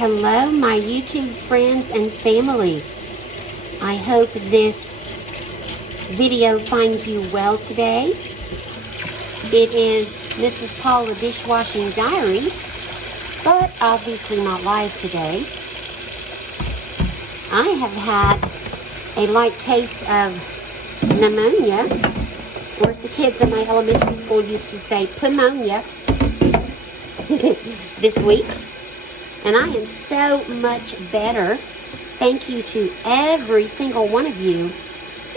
Hello, my YouTube friends and family. I hope this video finds you well today. It is Mrs. Paula Dishwashing Diaries, but obviously not live today. I have had a light case of pneumonia, or as the kids in my elementary school used to say, pneumonia, this week. And I am so much better. Thank you to every single one of you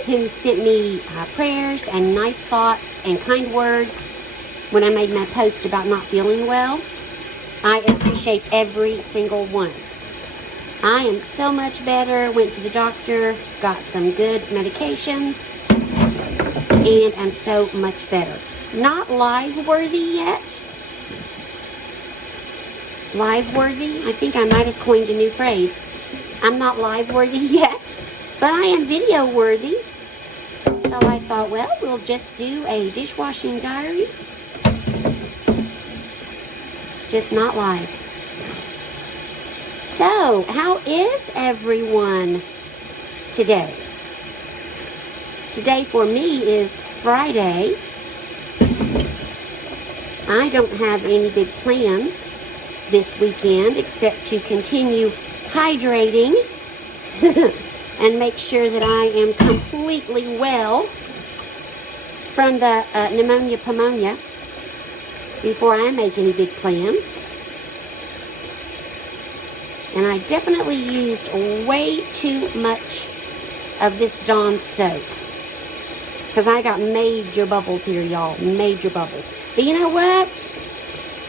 who sent me prayers and nice thoughts and kind words when I made my post about not feeling well. I appreciate every single one. I am so much better. Went to the doctor, got some good medications, and I'm so much better. Not live worthy yet. Live worthy? I think I might have coined a new phrase. I'm not live worthy yet, but I am video worthy. So I thought, well, we'll just do a dishwashing diaries. Just not live. So, how is everyone today? Today for me is Friday. I don't have any big plans this weekend except to continue hydrating and make sure that I am completely well from the pneumonia before I make any big plans. And I definitely used way too much of this Dawn soap because I got major bubbles here, y'all, major bubbles. But you know what?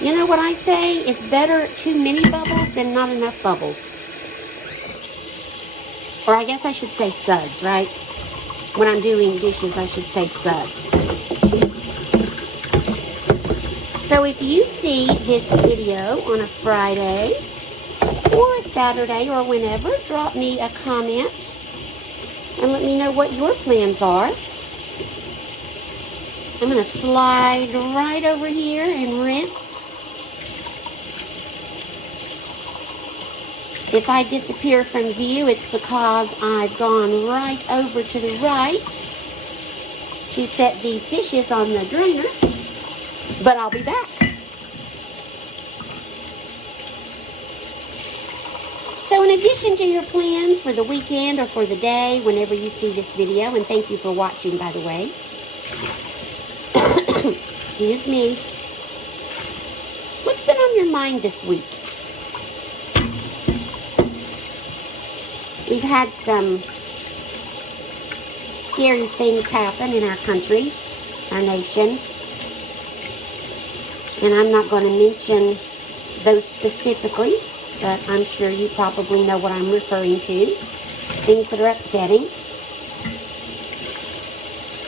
You know what I say? It's better too many bubbles than not enough bubbles. Or I guess I should say suds, right? When I'm doing dishes, I should say suds. So if you see this video on a Friday or a Saturday or whenever, drop me a comment and let me know what your plans are. I'm going to slide right over here and rinse. If I disappear from view, it's because I've gone right over to the right to set these dishes on the drainer, but I'll be back. So in addition to your plans for the weekend or for the day, whenever you see this video, and thank you for watching, by the way. Excuse me. What's been on your mind this week? We've had some scary things happen in our country, our nation. And I'm not going to mention those specifically, but I'm sure you probably know what I'm referring to. Things that are upsetting.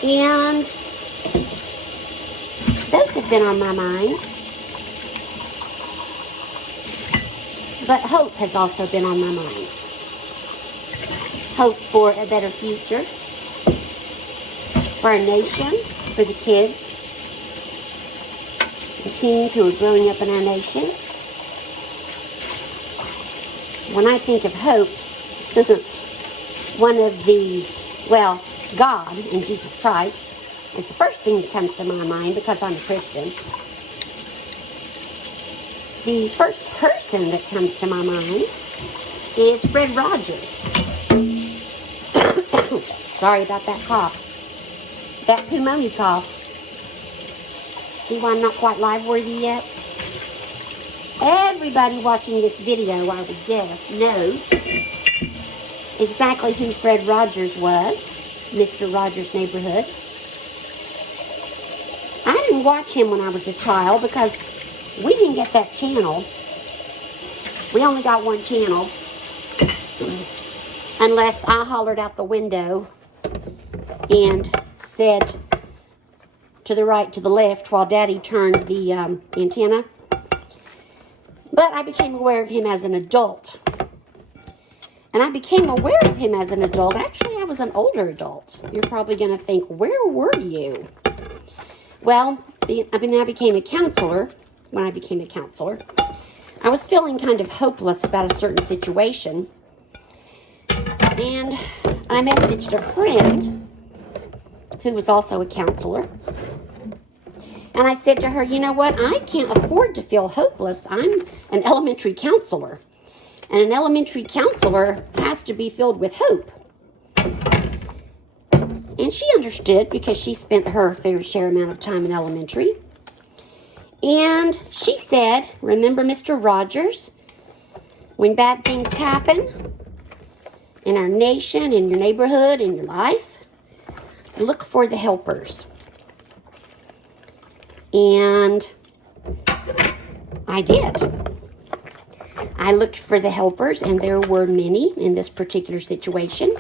And those have been on my mind. But hope has also been on my mind. Hope for a better future for our nation, for the kids, the teens who are growing up in our nation. When I think of hope, one of the, well, God and Jesus Christ is the first thing that comes to my mind because I'm a Christian. The first person that comes to my mind is Fred Rogers. Sorry about that cough. That pneumonia cough. See why I'm not quite live worthy yet? Everybody watching this video, I would guess, knows exactly who Fred Rogers was. Mr. Rogers' Neighborhood. I didn't watch him when I was a child because we didn't get that channel. We only got one channel. Unless I hollered out the window and said to the right, to the left, while Daddy turned the antenna. But I became aware of him as an adult. And I became aware of him as an adult. Actually, I was an older adult. You're probably going to think, where were you? Well, I became a counselor when I became a counselor. I was feeling kind of hopeless about a certain situation. And I messaged a friend who was also a counselor. And I said to her, you know what? I can't afford to feel hopeless. I'm an elementary counselor. And an elementary counselor has to be filled with hope. And she understood because she spent her fair share amount of time in elementary. And she said, remember Mr. Rogers? When bad things happen in our nation, in your neighborhood, in your life, look for the helpers. And I did. I looked for the helpers, and there were many in this particular situation.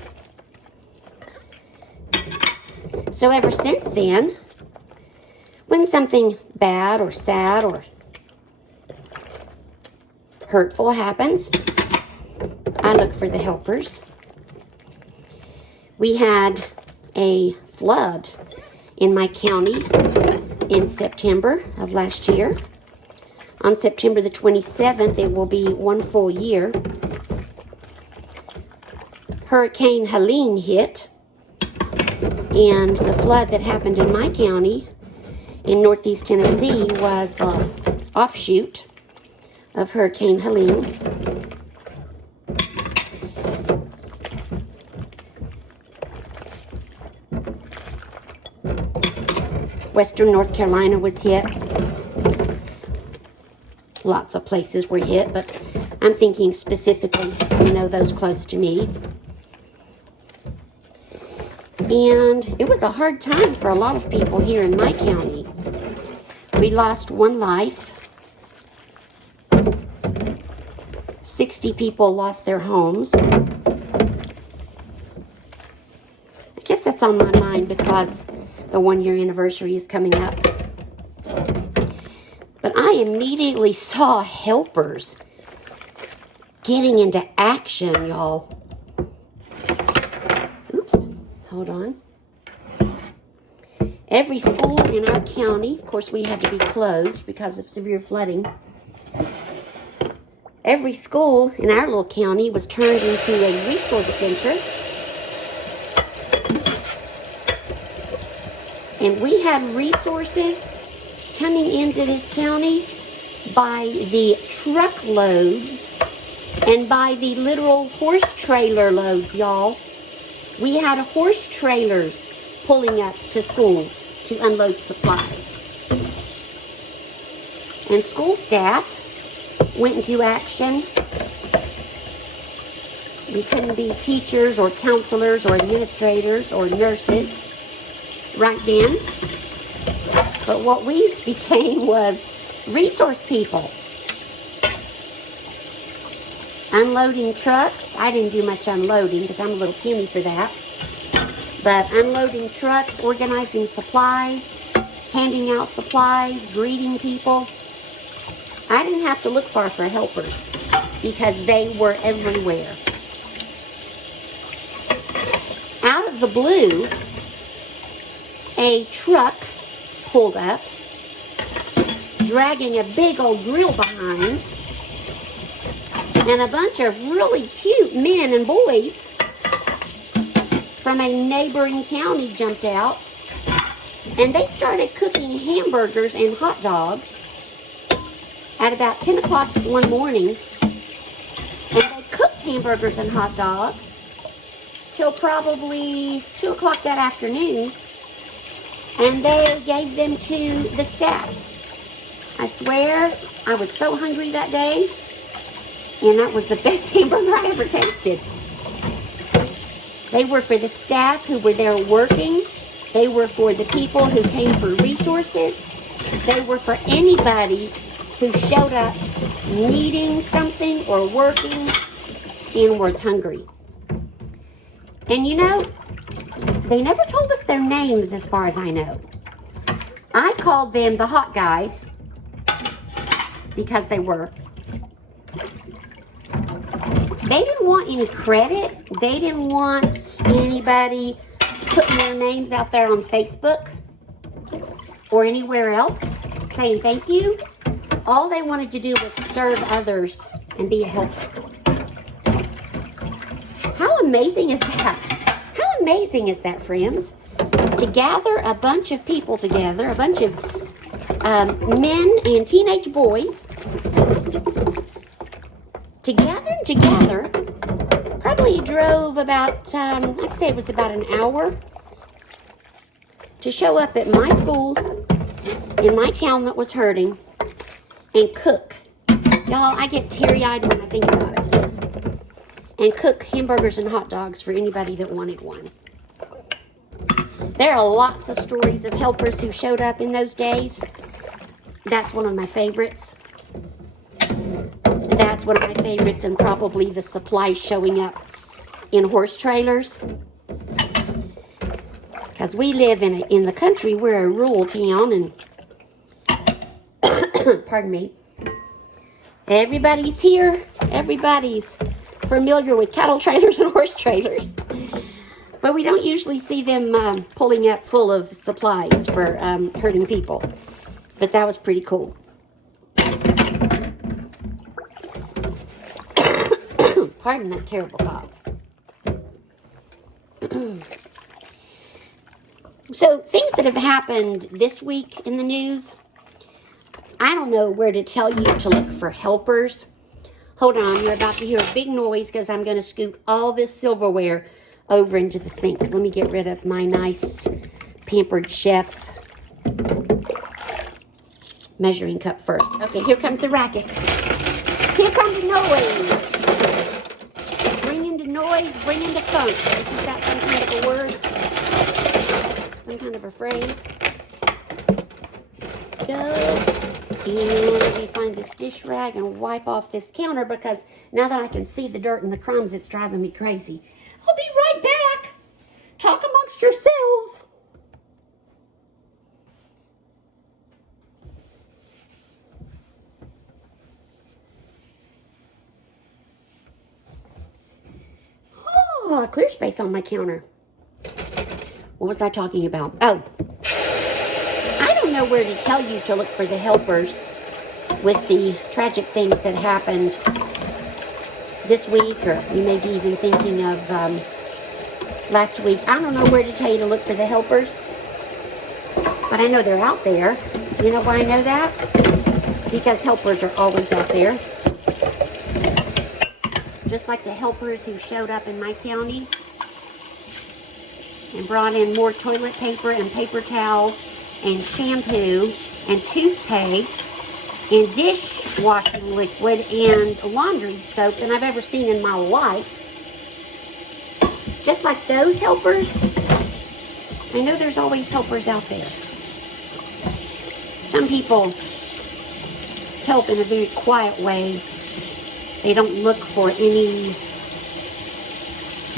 So ever since then, when something bad or sad or hurtful happens, I look for the helpers. We had a flood in my county in September of last year. On September the 27th, it will be 1 full year. Hurricane Helene hit, and the flood that happened in my county in northeast Tennessee was the offshoot of Hurricane Helene. Western North Carolina was hit. Lots of places were hit, but I'm thinking specifically, those close to me. And it was a hard time for a lot of people here in my county. We lost 1 life. 60 people lost their homes. I guess that's on my mind because the 1-year anniversary is coming up. But I immediately saw helpers getting into action, y'all. Oops, hold on. Every school in our county, of course we had to be closed because of severe flooding. Every school in our little county was turned into a resource center. And we had resources coming into this county by the truckloads and by the literal horse trailer loads, y'all. We had horse trailers pulling up to schools to unload supplies. And school staff went into action. We couldn't be teachers or counselors or administrators or nurses right then. But what we became was resource people. Unloading trucks. I didn't do much unloading because I'm a little puny for that. But unloading trucks, organizing supplies, handing out supplies, greeting people. I didn't have to look far for helpers because they were everywhere. Out of the blue, a truck pulled up, dragging a big old grill behind, and a bunch of really cute men and boys from a neighboring county jumped out, and they started cooking hamburgers and hot dogs at about 10 o'clock one morning. And they cooked hamburgers and hot dogs till probably 2 o'clock that afternoon, and they gave them to the staff. I swear, I was so hungry that day, and that was the best hamburger I ever tasted. They were for the staff who were there working. They were for the people who came for resources. They were for anybody who showed up needing something or working and was hungry. And they never told us their names as far as I know. I called them the hot guys because they were. They didn't want any credit. They didn't want anybody putting their names out there on Facebook or anywhere else saying thank you. All they wanted to do was serve others and be a helper. How amazing is that? How amazing is that, friends? To gather a bunch of people together, a bunch of men and teenage boys, to gather them together. Probably drove about, I'd say it was about an hour to show up at my school in my town that was hurting and cook. Y'all, I get teary-eyed when I think about it. And cook hamburgers and hot dogs for anybody that wanted one. There are lots of stories of helpers who showed up in those days. That's one of my favorites. That's one of my favorites, and probably the supplies showing up in horse trailers. Because we live in the country, we're a rural town, and pardon me, everybody's here. Everybody's familiar with cattle trailers and horse trailers. But we don't usually see them pulling up full of supplies for hurting people. But that was pretty cool. Pardon that terrible cough. So, things that have happened this week in the news. I don't know where to tell you to look for helpers. Hold on, you're about to hear a big noise because I'm going to scoop all this silverware over into the sink. Let me get rid of my nice Pampered Chef measuring cup first. Okay, here comes the racket. Here comes the noise. Bringing the noise, bringing the funk. Isn't that some kind of a word? Some kind of a phrase? Go. And let me find this dish rag and wipe off this counter, because now that I can see the dirt and the crumbs, it's driving me crazy. I'll be right back. Talk amongst yourselves. Oh, clear space on my counter. What was I talking about? Oh, I don't know where to tell you to look for the helpers with the tragic things that happened this week, or you may be even thinking of last week. I don't know where to tell you to look for the helpers, but I know they're out there. You know why I know that? Because helpers are always out there. Just like the helpers who showed up in my county and brought in more toilet paper and paper towels and shampoo and toothpaste and dishwashing liquid and laundry soap than I've ever seen in my life. Just like those helpers, I know there's always helpers out there. Some people help in a very quiet way. They don't look for any,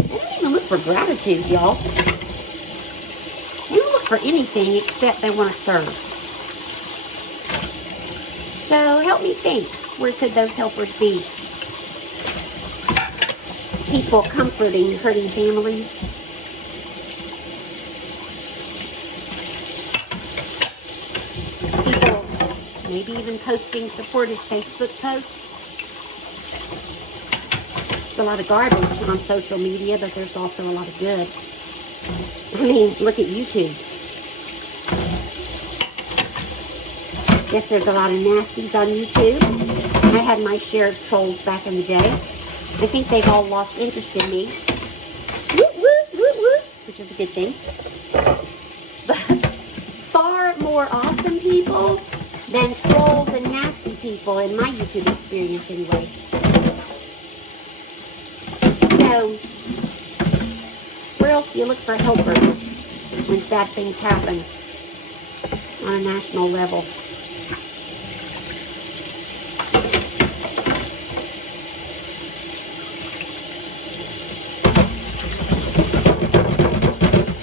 they don't even look for gratitude, y'all. They don't look for anything except they want to serve. So help me think, where could those helpers be? People comforting hurting families. People maybe even posting supportive Facebook posts. There's a lot of garbage on social media, but there's also a lot of good. I mean, look at YouTube. Yes, there's a lot of nasties on YouTube. I had my share of trolls back in the day. I think they've all lost interest in me. Whoop, whoop, whoop, whoop, which is a good thing. But far more awesome people than trolls and nasty people in my YouTube experience anyway. So, where else do you look for helpers when sad things happen on a national level?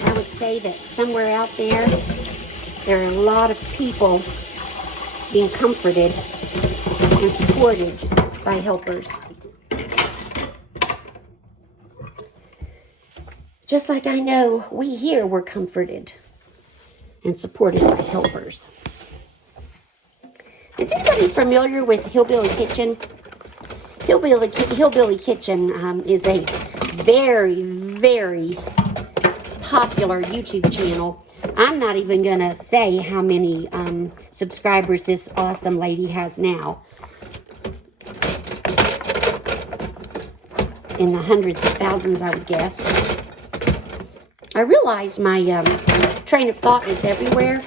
I would say that somewhere out there, there are a lot of people being comforted and supported by helpers. Just like I know we here were comforted and supported by helpers. Is anybody familiar with Hillbilly Kitchen? Hillbilly Kitchen is a very, very popular YouTube channel. I'm not even going to say how many subscribers this awesome lady has now. In the hundreds of thousands, I would guess. I realize my train of thought is everywhere.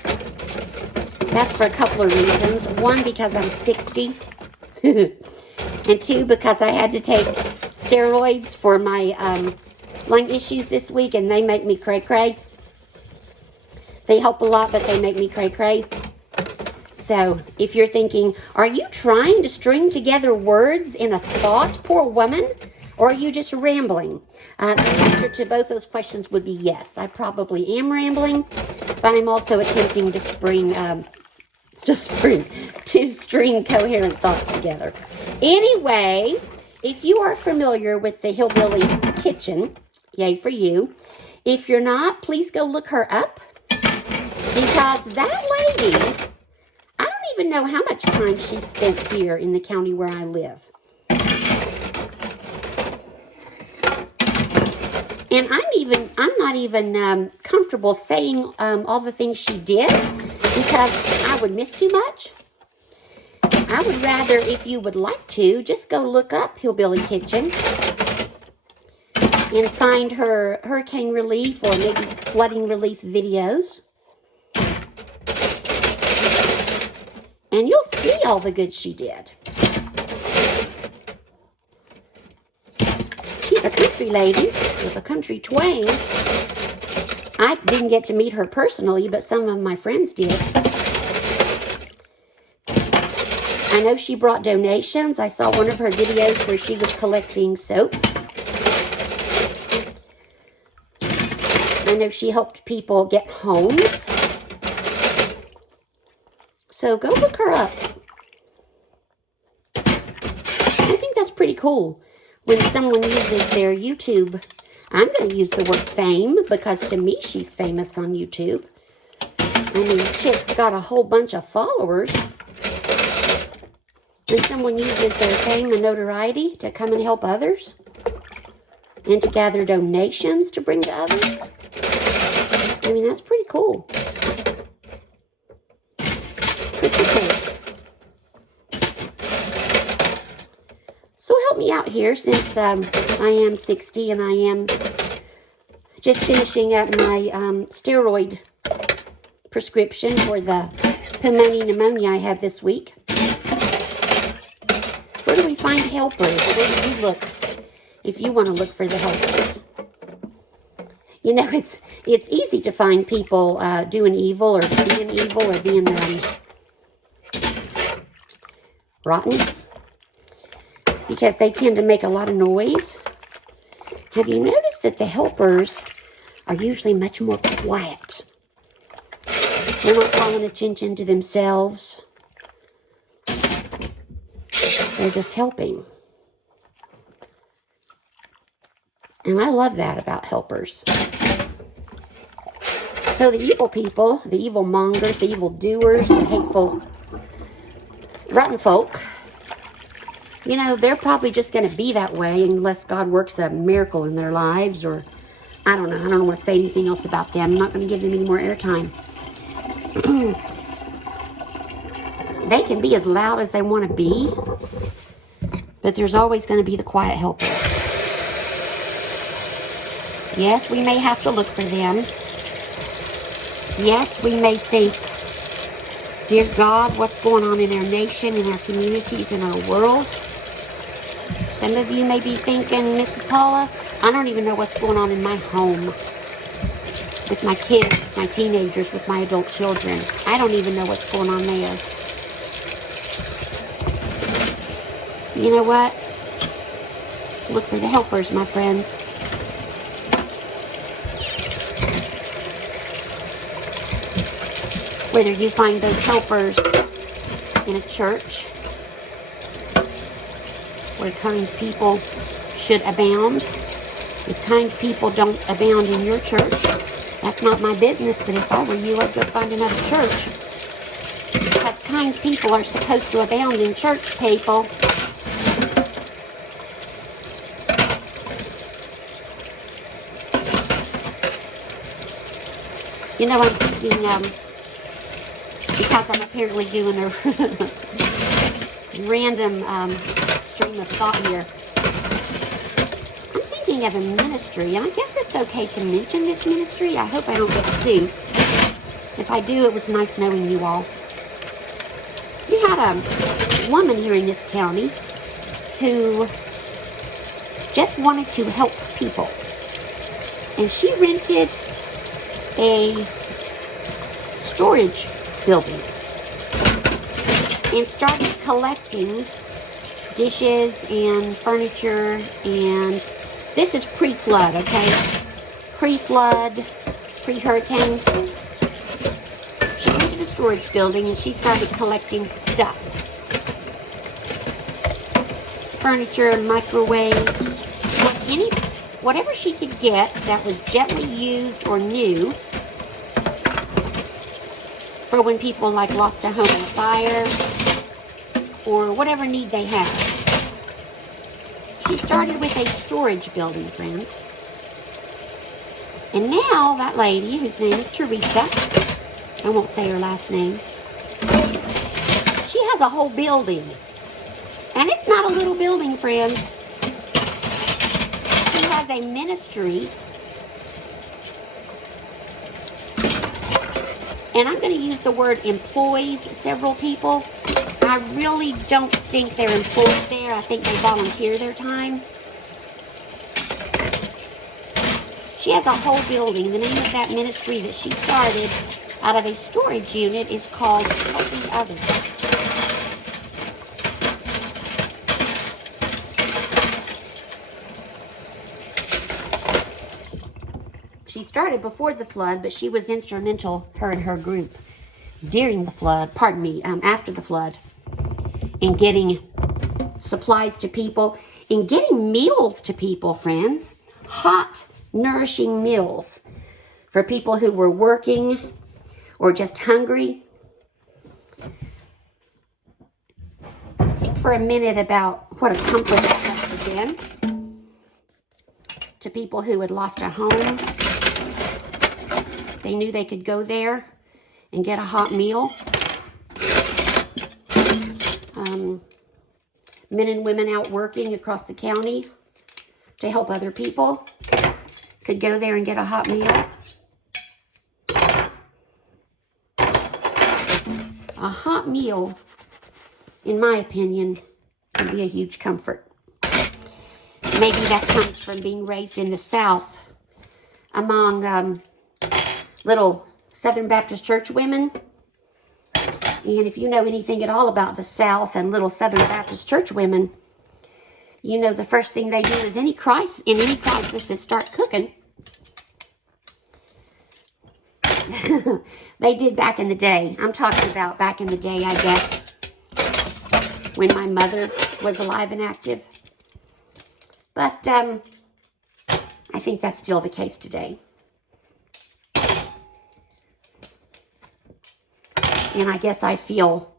That's for a couple of reasons. One, because I'm 60. And two, because I had to take steroids for my lung issues this week, and they make me cray-cray. They help a lot, but they make me cray-cray. So, if you're thinking, are you trying to string together words in a thought, poor woman? Or are you just rambling? The answer to both those questions would be yes. I probably am rambling, but I'm also attempting to string coherent thoughts together. Anyway, if you are familiar with the Hillbilly Kitchen, yay for you. If you're not, please go look her up. Because that lady, I don't even know how much time she spent here in the county where I live. And I'm not even comfortable saying all the things she did because I would miss too much. I would rather, if you would like to, just go look up Hillbilly Kitchen and find her hurricane relief or maybe flooding relief videos. And you'll see all the good she did. She's a country lady with a country twang. I didn't get to meet her personally, but some of my friends did. I know she brought donations. I saw one of her videos where she was collecting soap. I know she helped people get homes. So go look her up. I think that's pretty cool. When someone uses their YouTube, I'm going to use the word fame because to me she's famous on YouTube. I mean, chick's got a whole bunch of followers. When someone uses their fame and notoriety to come and help others and to gather donations to bring to others, I mean, that's pretty cool. Pretty cool. So help me out here since I am 60 and I am just finishing up my steroid prescription for the pneumonia I had this week. Where do we find helpers? Where do you look if you want to look for the helpers? You know, it's easy to find people doing evil or being rotten. Because they tend to make a lot of noise. Have you noticed that the helpers are usually much more quiet? They're not calling attention to themselves. They're just helping. And I love that about helpers. So the evil people, the evil mongers, the evil doers, the hateful, rotten folk, you know, they're probably just going to be that way unless God works a miracle in their lives, or I don't know. I don't want to say anything else about them. I'm not going to give them any more airtime. They can be as loud as they want to be, but there's always going to be the quiet helper. Yes, we may have to look for them. Yes, we may think, dear God, what's going on in our nation, in our communities, in our world? Some of you may be thinking, Mrs. Paula, I don't even know what's going on in my home. With my kids, with my teenagers, with my adult children. I don't even know what's going on there. You know what? Look for the helpers, my friends. Whether you find those helpers in a church where kind people should abound, if kind people don't abound in your church, that's not my business, but if I were you, I'd go find another church. because kind people are supposed to abound in church, people. You know, I'm thinking, because I'm apparently doing a random stream of thought here. I'm thinking of a ministry, and I guess it's okay to mention this ministry. I hope I don't get sued. If I do, it was nice knowing you all. We had a woman here in this county who just wanted to help people. And she rented a storage building and started collecting dishes and furniture, and this is pre-flood, okay? Pre-flood, pre-hurricane. She rented a storage building and she started collecting stuff. Furniture, microwaves, whatever she could get that was gently used or new for when people like lost a home in a fire or whatever need they have. She started with a storage building, friends. And now that lady, whose name is Teresa, I won't say her last name, she has a whole building. And it's not a little building, friends. She has a ministry. And I'm going to use the word employs several people. I really don't think they're employed there. I think they volunteer their time. She has a whole building. The name of that ministry that she started out of a storage unit is called Helping Others. She started before the flood, but she was instrumental, her and her group, during the flood, after the flood, in getting supplies to people, in getting meals to people, friends. Hot, nourishing meals for people who were working or just hungry. Think for a minute about what a comfort that must have been to people who had lost a home. They knew they could go there and get a hot meal. Men and women out working across the county to help other people could go there and get a hot meal. A hot meal, in my opinion, would be a huge comfort. Maybe that comes from being raised in the South among little Southern Baptist church women. And if you know anything at all about the South and little Southern Baptist church women, you know the first thing they do is in any crisis is start cooking. They did back in the day. I'm talking about back in the day, I guess, when my mother was alive and active. But I think that's still the case today. And I guess I feel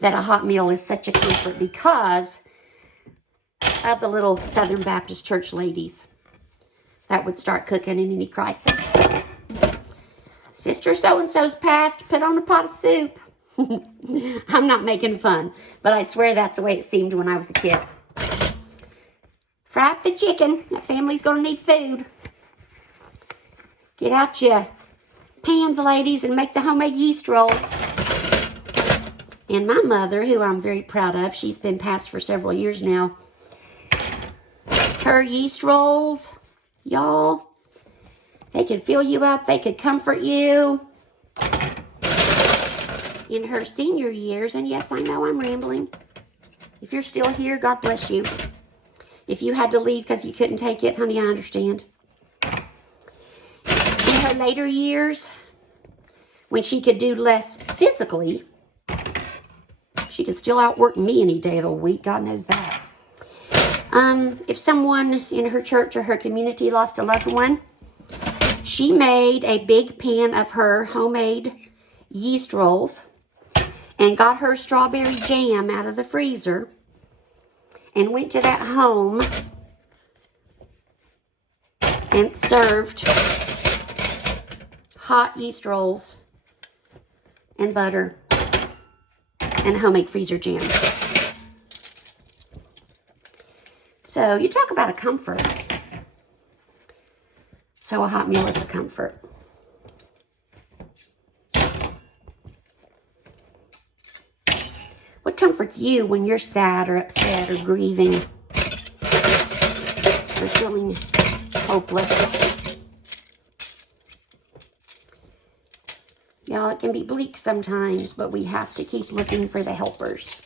that a hot meal is such a comfort because of the little Southern Baptist church ladies that would start cooking in any crisis. Sister so-and-so's passed, put on a pot of soup. I'm not making fun, but I swear that's the way it seemed when I was a kid. Fry up the chicken. That family's going to need food. Get out your pans, ladies, and make the homemade yeast rolls. And my mother, who I'm very proud of, she's been passed for several years now. Her yeast rolls, y'all, they could fill you up. They could comfort you. In her senior years, and yes, I know I'm rambling. If you're still here, God bless you. If you had to leave because you couldn't take it, honey, I understand. In her later years, when she could do less physically, she could still outwork me any day of the week. God knows that. If someone in her church or her community lost a loved one, she made a big pan of her homemade yeast rolls and got her strawberry jam out of the freezer and went to that home and served hot yeast rolls and butter and homemade freezer jam. So you talk about a comfort. So a hot meal is a comfort. What comforts you when you're sad or upset or grieving or feeling hopeless? Y'all, it can be bleak sometimes, but we have to keep looking for the helpers.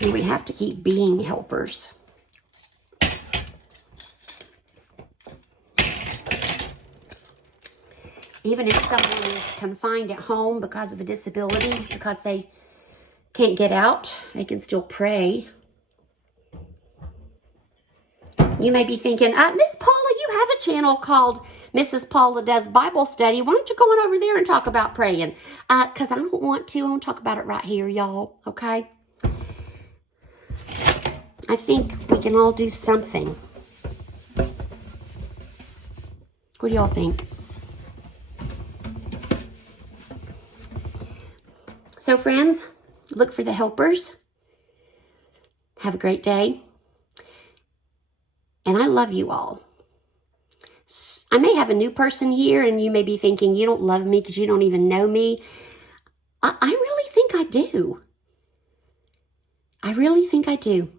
And we have to keep being helpers. Even if someone is confined at home because of a disability, because they can't get out, they can still pray. You may be thinking, Miss Paula, you have a channel called Mrs. Paula Does Bible Study. Why don't you go on over there and talk about praying? Because I don't want to. I want to talk about it right here, y'all. Okay? I think we can all do something. What do y'all think? So, friends, look for the helpers. Have a great day. And I love you all. I may have a new person here, and you may be thinking, you don't love me because you don't even know me. I really think I do. I really think I do.